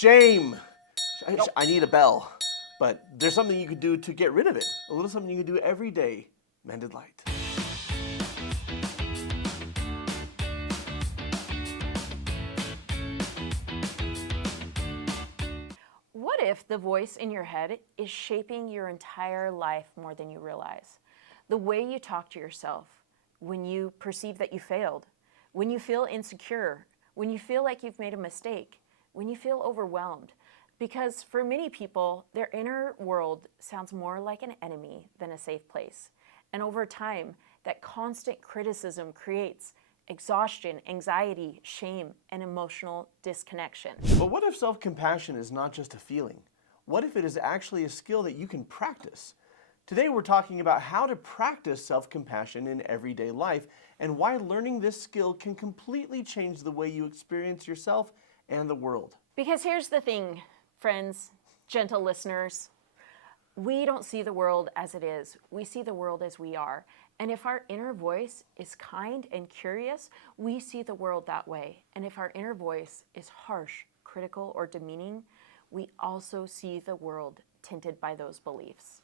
Shame. I need a bell. But there's something you could do to get rid of it. A little something you can do every day. Mended light. What if the voice in your head is shaping your entire life more than you realize? The way you talk to yourself, when you perceive that you failed, when you feel insecure, when you feel like you've made a mistake, when you feel overwhelmed. Because for many people, their inner world sounds more like an enemy than a safe place. And over time, that constant criticism creates exhaustion, anxiety, shame, and emotional disconnection. But what if self-compassion is not just a feeling? What if it is actually a skill that you can practice? Today we're talking about how to practice self-compassion in everyday life and why learning this skill can completely change the way you experience yourself and the world. Because here's the thing, friends, gentle listeners. We don't see the world as it is. We see the world as we are. And if our inner voice is kind and curious, we see the world that way. And if our inner voice is harsh, critical, or demeaning, we also see the world tinted by those beliefs.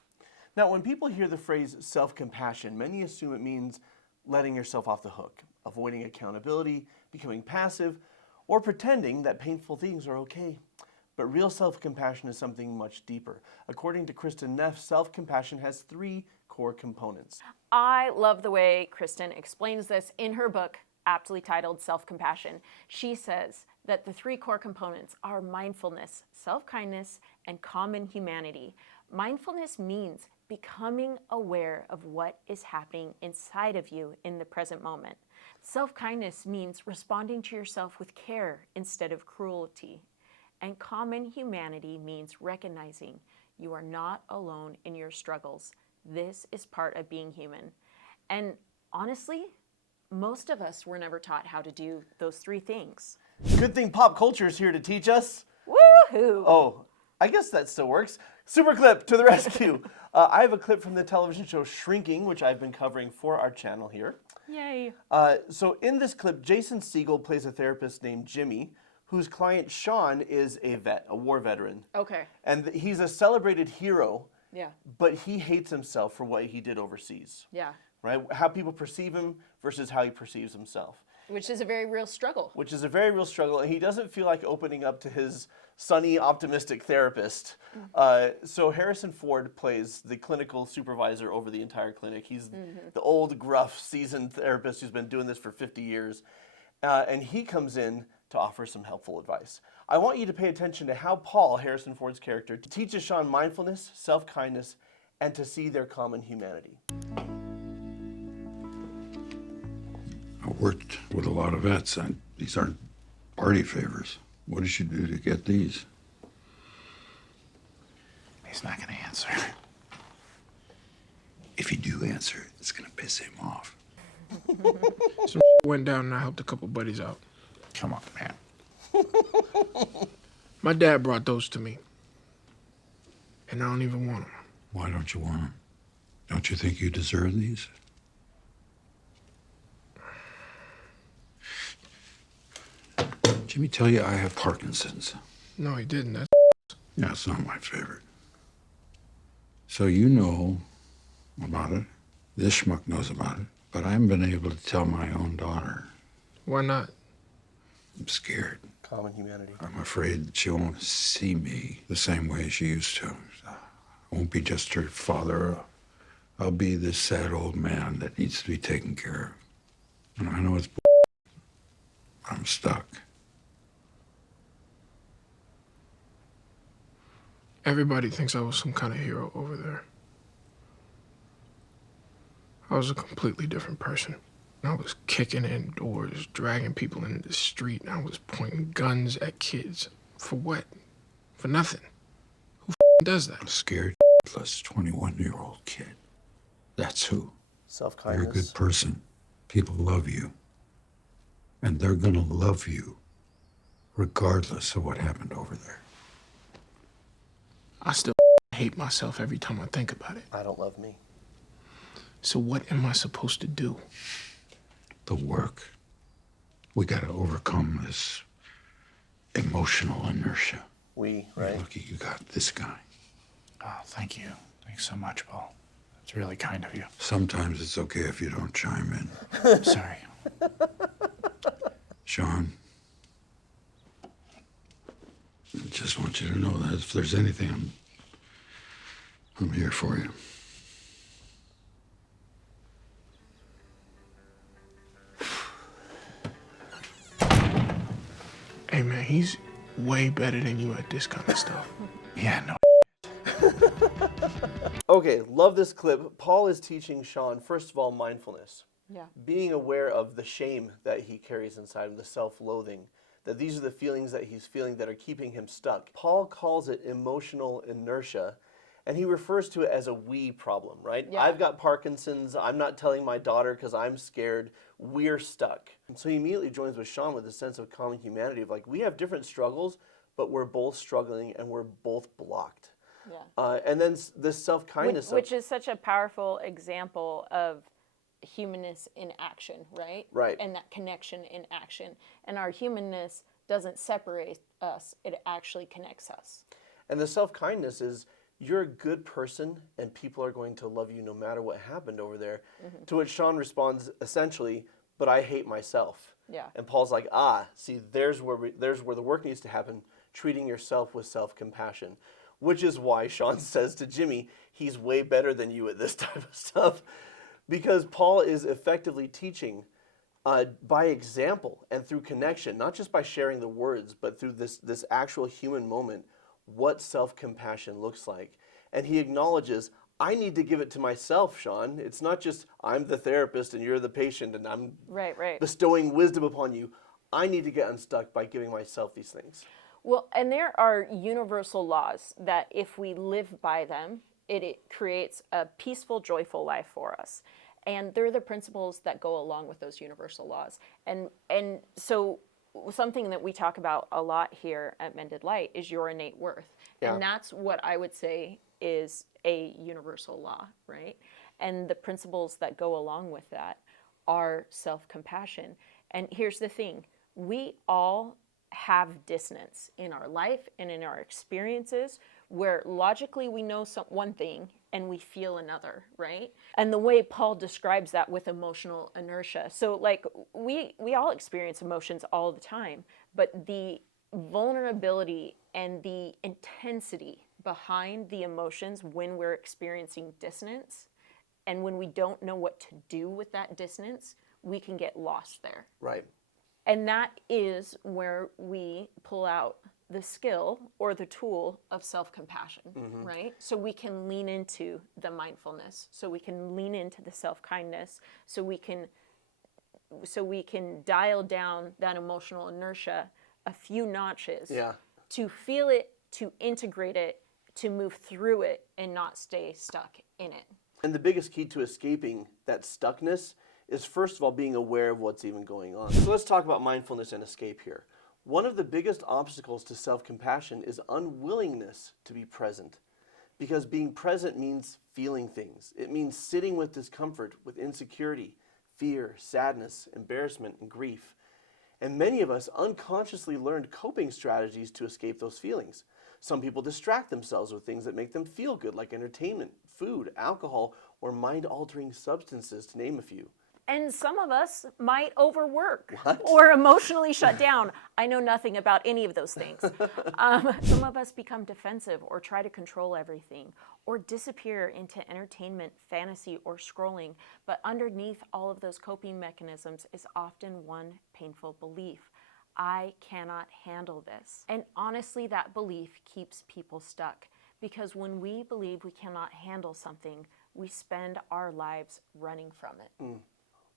Now, when people hear the phrase self-compassion, many assume it means letting yourself off the hook, avoiding accountability, becoming passive, or pretending that painful things are okay. But real self-compassion is something much deeper. According to Kristen Neff, self-compassion has 3 core components. I love the way Kristen explains this in her book, aptly titled Self-Compassion. She says that the 3 core components are mindfulness, self-kindness, and common humanity. Mindfulness means becoming aware of what is happening inside of you in the present moment. Self-kindness means responding to yourself with care instead of cruelty. And common humanity means recognizing you are not alone in your struggles. This is part of being human. And honestly, most of us were never taught how to do those 3 things. Good thing pop culture is here to teach us. Woohoo! Oh, I guess that still works. Superclip to the rescue. I have a clip from the television show Shrinking, which I've been covering for our channel here. Yay. So in this clip, Jason Segel plays a therapist named Jimmy, whose client Sean is a vet, a war veteran. Okay. And he's a celebrated hero, Yeah. but he hates himself for what he did overseas. Yeah. Right? How people perceive him versus how he perceives himself. Which is a very real struggle. Which is a very real struggle, and he doesn't feel like opening up to his sunny, optimistic therapist. So Harrison Ford plays the clinical supervisor over the entire clinic. He's the old, gruff, seasoned therapist who's been doing this for 50 years. And he comes in to offer some helpful advice. I want you to pay attention to how Paul, Harrison Ford's character, teaches Sean mindfulness, self-kindness, and to see their common humanity. I worked with a lot of vets, and these aren't party favors. What did you do to get these? He's not gonna answer. If you do answer, it's gonna piss him off. Some went down and I helped a couple buddies out. Come on, man. My dad brought those to me. And I don't even want them. Why don't you want them? Don't you think you deserve these? Jimmy tell you I have Parkinson's? No, he didn't. That's Yeah, it's not my favorite. So you know about it. This schmuck knows about it. But I haven't been able to tell my own daughter. Why not? I'm scared. Common humanity. I'm afraid that she won't see me the same way she used to. I won't be just her father. I'll be this sad old man that needs to be taken care of. And I know it's I'm stuck. Everybody thinks I was some kind of hero over there. I was a completely different person. I was kicking in doors, dragging people into the street, and I was pointing guns at kids. For what? For nothing. Who does that? A scared plus 21-year-old kid. That's who. Self-kindness. You're a good person. People love you. And they're gonna love you regardless of what happened over there. I still hate myself every time I think about it. I don't love me. So what am I supposed to do? The work. We gotta overcome this emotional inertia. this guy. Oh, thank you. Thanks so much, Paul. It's really kind of you. Sometimes it's okay if you don't chime in. Sorry. Sean, I just want you to know that if there's anything, I'm here for you. Hey man, he's way better than you at this kind of stuff. Yeah, no. Okay, love this clip. Paul is teaching Sean, first of all, mindfulness. Yeah. Being aware of the shame that he carries inside him, the self-loathing, that these are the feelings that he's feeling that are keeping him stuck. Paul calls it emotional inertia, and he refers to it as a we problem, right? Yeah. I've got Parkinson's, I'm not telling my daughter because I'm scared, we're stuck. And so he immediately joins with Sean with a sense of common humanity of like, we have different struggles, but we're both struggling and we're both blocked. Yeah. And then this self-kindness. Which is such a powerful example of humanness in action, right? Right. And that connection in action. And our humanness doesn't separate us, it actually connects us. And the self-kindness is you're a good person and people are going to love you no matter what happened over there. Mm-hmm. To which Sean responds essentially, but I hate myself. Yeah. And Paul's like, see, there's where the work needs to happen, treating yourself with self-compassion. Which is why Sean says to Jimmy, he's way better than you at this type of stuff. Because Paul is effectively teaching by example and through connection, not just by sharing the words, but through this actual human moment, what self-compassion looks like. And he acknowledges, I need to give it to myself, Sean. It's not just I'm the therapist and you're the patient and I'm Right. bestowing wisdom upon you. I need to get unstuck by giving myself these things. Well, and there are universal laws that if we live by them, it creates a peaceful, joyful life for us. And they're the principles that go along with those universal laws. And so something that we talk about a lot here at Mended Light is your innate worth. Yeah. And that's what I would say is a universal law, right? And the principles that go along with that are self-compassion. And here's the thing, we all have dissonance in our life and in our experiences where logically we know one thing and we feel another, right? And the way Paul describes that with emotional inertia. So like we all experience emotions all the time, but the vulnerability and the intensity behind the emotions when we're experiencing dissonance and when we don't know what to do with that dissonance, we can get lost there. Right. And that is where we pull out the skill or the tool of self-compassion, right? So we can lean into the mindfulness, so we can lean into the self-kindness, so we can dial down that emotional inertia a few notches to feel it, to integrate it, to move through it and not stay stuck in it. And the biggest key to escaping that stuckness is first of all being aware of what's even going on. So let's talk about mindfulness and escape here. One of the biggest obstacles to self-compassion is unwillingness to be present. Because being present means feeling things. It means sitting with discomfort, with insecurity, fear, sadness, embarrassment, and grief. And many of us unconsciously learned coping strategies to escape those feelings. Some people distract themselves with things that make them feel good, like entertainment, food, alcohol, or mind-altering substances, to name a few. And some of us might overwork What? or emotionally shut down. I know nothing about any of those things. Some of us become defensive or try to control everything or disappear into entertainment, fantasy, or scrolling. But underneath all of those coping mechanisms is often one painful belief. I cannot handle this. And honestly, that belief keeps people stuck because when we believe we cannot handle something, we spend our lives running from it.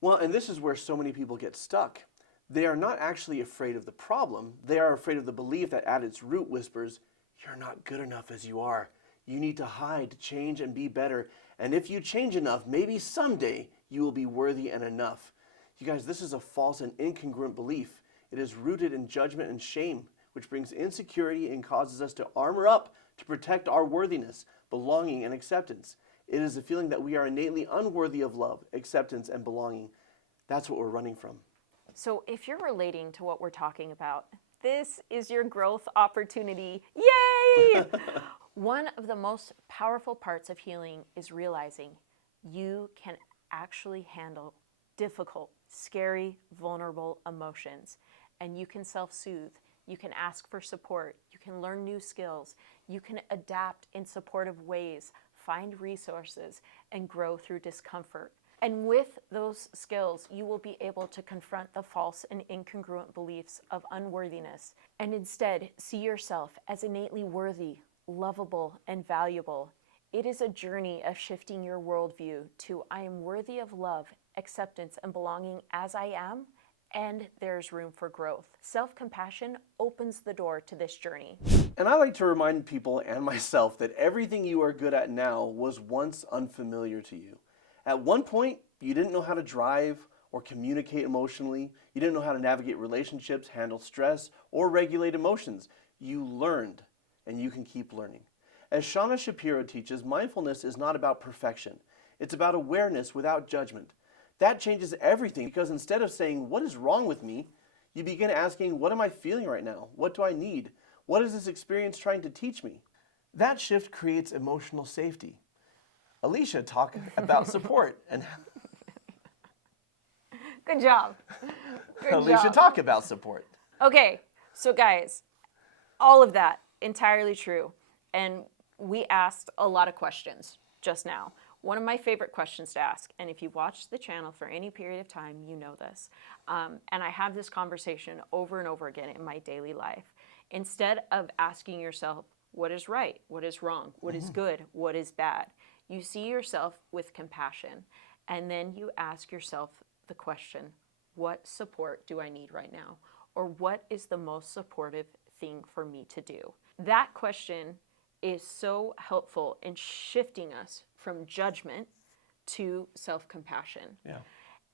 Well, and this is where so many people get stuck. They are not actually afraid of the problem. They are afraid of the belief that at its root whispers, you're not good enough as you are. You need to hide, change, and be better. And if you change enough, maybe someday you will be worthy and enough. You guys, this is a false and incongruent belief. It is rooted in judgment and shame, which brings insecurity and causes us to armor up to protect our worthiness, belonging, and acceptance. It is a feeling that we are innately unworthy of love, acceptance, and belonging. That's what we're running from. So if you're relating to what we're talking about, this is your growth opportunity. Yay! Yay! One of the most powerful parts of healing is realizing you can actually handle difficult, scary, vulnerable emotions, and you can self-soothe. You can ask for support. You can learn new skills. You can adapt in supportive ways, find resources, and grow through discomfort. And with those skills, you will be able to confront the false and incongruent beliefs of unworthiness and instead see yourself as innately worthy, lovable, and valuable. It is a journey of shifting your worldview to I am worthy of love, acceptance, and belonging as I am, and there's room for growth. Self-compassion opens the door to this journey. And I like to remind people and myself that everything you are good at now was once unfamiliar to you. At one point, you didn't know how to drive or communicate emotionally. You didn't know how to navigate relationships, handle stress, or regulate emotions. You learned, and you can keep learning. As Shauna Shapiro teaches, mindfulness is not about perfection. It's about awareness without judgment. That changes everything because instead of saying, what is wrong with me? You begin asking, what am I feeling right now? What do I need? What is this experience trying to teach me? That shift creates emotional safety. Alicia, talk about support. And Good job. Good Alicia, job. talk about support. Okay, so guys, all of that, entirely true. And we asked a lot of questions just now. One of my favorite questions to ask, and if you've watched the channel for any period of time, you know this. And I have this conversation over and over again in my daily life. Instead of asking yourself, what is right? What is wrong? What is good? What is bad? You see yourself with compassion, and then you ask yourself the question, what support do I need right now? Or what is the most supportive thing for me to do? That question is so helpful in shifting us from judgment to self-compassion. Yeah.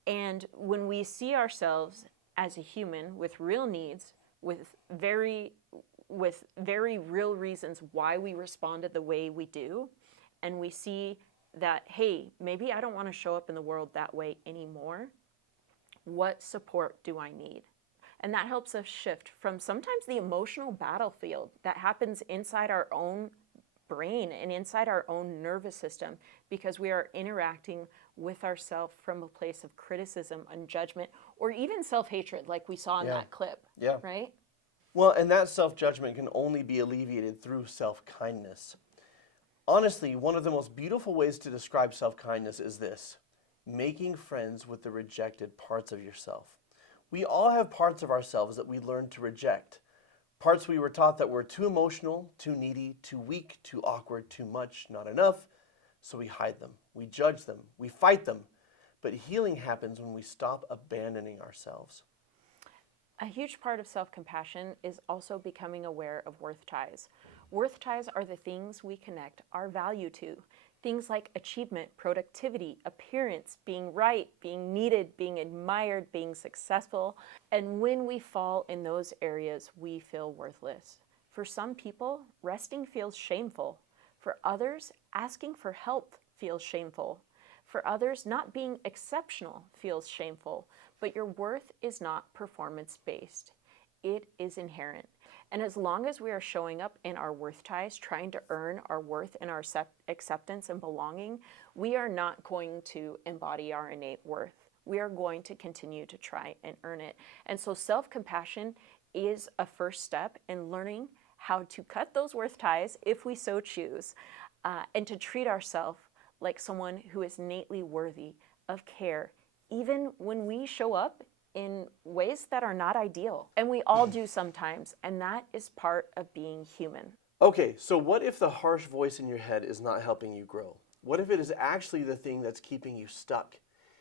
And when we see ourselves as a human with real needs, with very real reasons why we responded the way we do, and we see that, hey, maybe I don't want to show up in the world that way anymore, what support do I need? And that helps us shift from sometimes the emotional battlefield that happens inside our own brain and inside our own nervous system because we are interacting with ourselves from a place of criticism and judgment or even self-hatred like we saw in that clip, Yeah. right? Well, and that self-judgment can only be alleviated through self-kindness. Honestly, one of the most beautiful ways to describe self-kindness is this: making friends with the rejected parts of yourself. We all have parts of ourselves that we learn to reject. Parts we were taught that were too emotional, too needy, too weak, too awkward, too much, not enough. So we hide them, we judge them, we fight them. But healing happens when we stop abandoning ourselves. A huge part of self-compassion is also becoming aware of worth ties. Worth ties are the things we connect our value to. Things like achievement, productivity, appearance, being right, being needed, being admired, being successful. And when we fall in those areas, we feel worthless. For some people, resting feels shameful. For others, asking for help feels shameful. For others, not being exceptional feels shameful. But your worth is not performance-based. It is inherent. And as long as we are showing up in our worth ties, trying to earn our worth and our acceptance and belonging, we are not going to embody our innate worth. We are going to continue to try and earn it. And so self-compassion is a first step in learning how to cut those worth ties, if we so choose, and to treat ourselves like someone who is innately worthy of care, even when we show up in ways that are not ideal. And we all do sometimes, and that is part of being human. Okay, so what if the harsh voice in your head is not helping you grow? What if it is actually the thing that's keeping you stuck?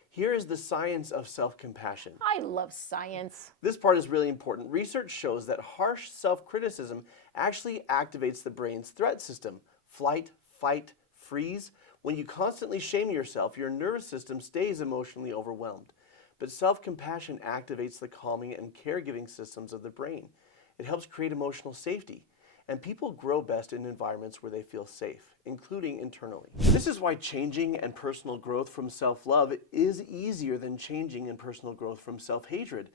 Here is the science of self-compassion. I love science. This part is really important. Research shows that harsh self-criticism actually activates the brain's threat system. Flight, fight, freeze. When you constantly shame yourself, your nervous system stays emotionally overwhelmed. But self-compassion activates the calming and caregiving systems of the brain. It helps create emotional safety. And people grow best in environments where they feel safe, including internally. This is why changing and personal growth from self-love is easier than changing and personal growth from self-hatred.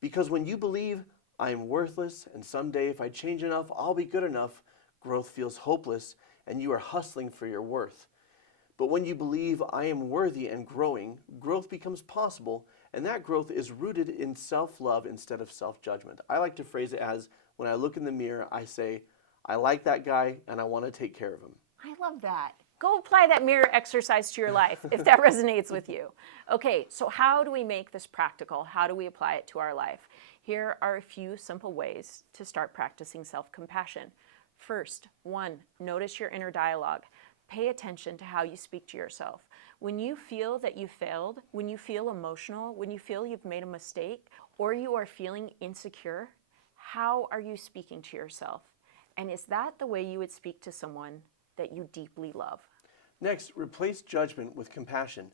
Because when you believe, I am worthless, and someday if I change enough, I'll be good enough, growth feels hopeless and you are hustling for your worth. But when you believe I am worthy and growing, growth becomes possible, and that growth is rooted in self-love instead of self-judgment. I like to phrase it as, when I look in the mirror, I say, I like that guy and I want to take care of him. I love that. Go apply that mirror exercise to your life if that resonates with you. Okay, so how do we make this practical? How do we apply it to our life? Here are a few simple ways to start practicing self-compassion. First, 1, notice your inner dialogue. Pay attention to how you speak to yourself. When you feel that you failed, when you feel emotional, when you feel you've made a mistake, or you are feeling insecure, how are you speaking to yourself? And is that the way you would speak to someone that you deeply love? Next, replace judgment with compassion.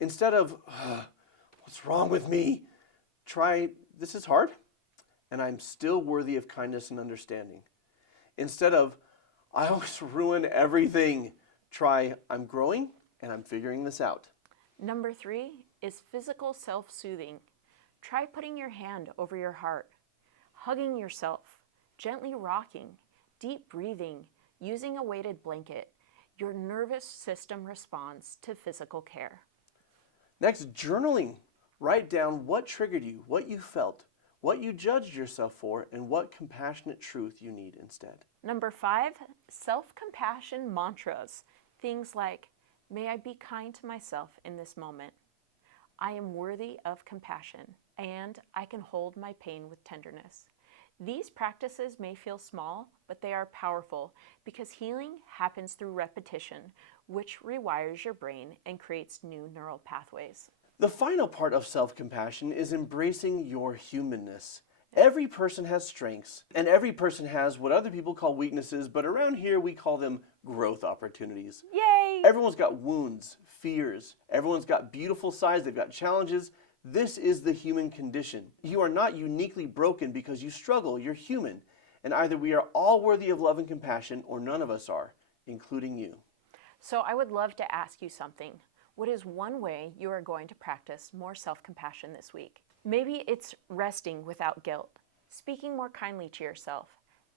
Instead of, what's wrong with me? Try, this is hard, and I'm still worthy of kindness and understanding. Instead of, I always ruin everything. Try, I'm growing and I'm figuring this out. Number 3 is physical self-soothing. Try putting your hand over your heart, hugging yourself, gently rocking, deep breathing, using a weighted blanket. Your nervous system responds to physical care. Next, journaling. Write down what triggered you, what you felt, what you judged yourself for, and what compassionate truth you need instead. Number 5, self-compassion mantras. Things like, may I be kind to myself in this moment. I am worthy of compassion, and I can hold my pain with tenderness. These practices may feel small, but they are powerful because healing happens through repetition, which rewires your brain and creates new neural pathways. The final part of self-compassion is embracing your humanness. Every person has strengths, and every person has what other people call weaknesses, but around here we call them growth opportunities. Yay! Everyone's got wounds, fears. Everyone's got beautiful sides. They've got challenges. This is the human condition. You are not uniquely broken because you struggle. You're human. And either we are all worthy of love and compassion, or none of us are, including you. So I would love to ask you something. What is one way you are going to practice more self-compassion this week? Maybe it's resting without guilt, speaking more kindly to yourself,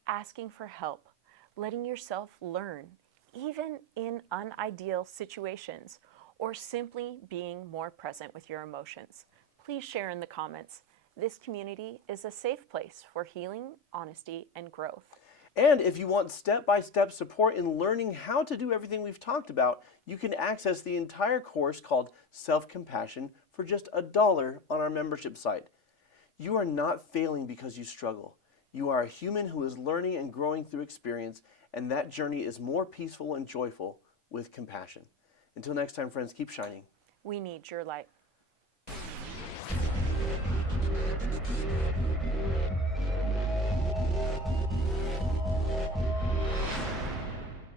asking for help, letting yourself learn, even in unideal situations, or simply being more present with your emotions. Please share in the comments. This community is a safe place for healing, honesty, and growth. And if you want step-by-step support in learning how to do everything we've talked about, you can access the entire course called Self-Compassion for just $1 on our membership site. You are not failing because you struggle. You are a human who is learning and growing through experience, and that journey is more peaceful and joyful with compassion. Until next time, friends, keep shining. We need your light.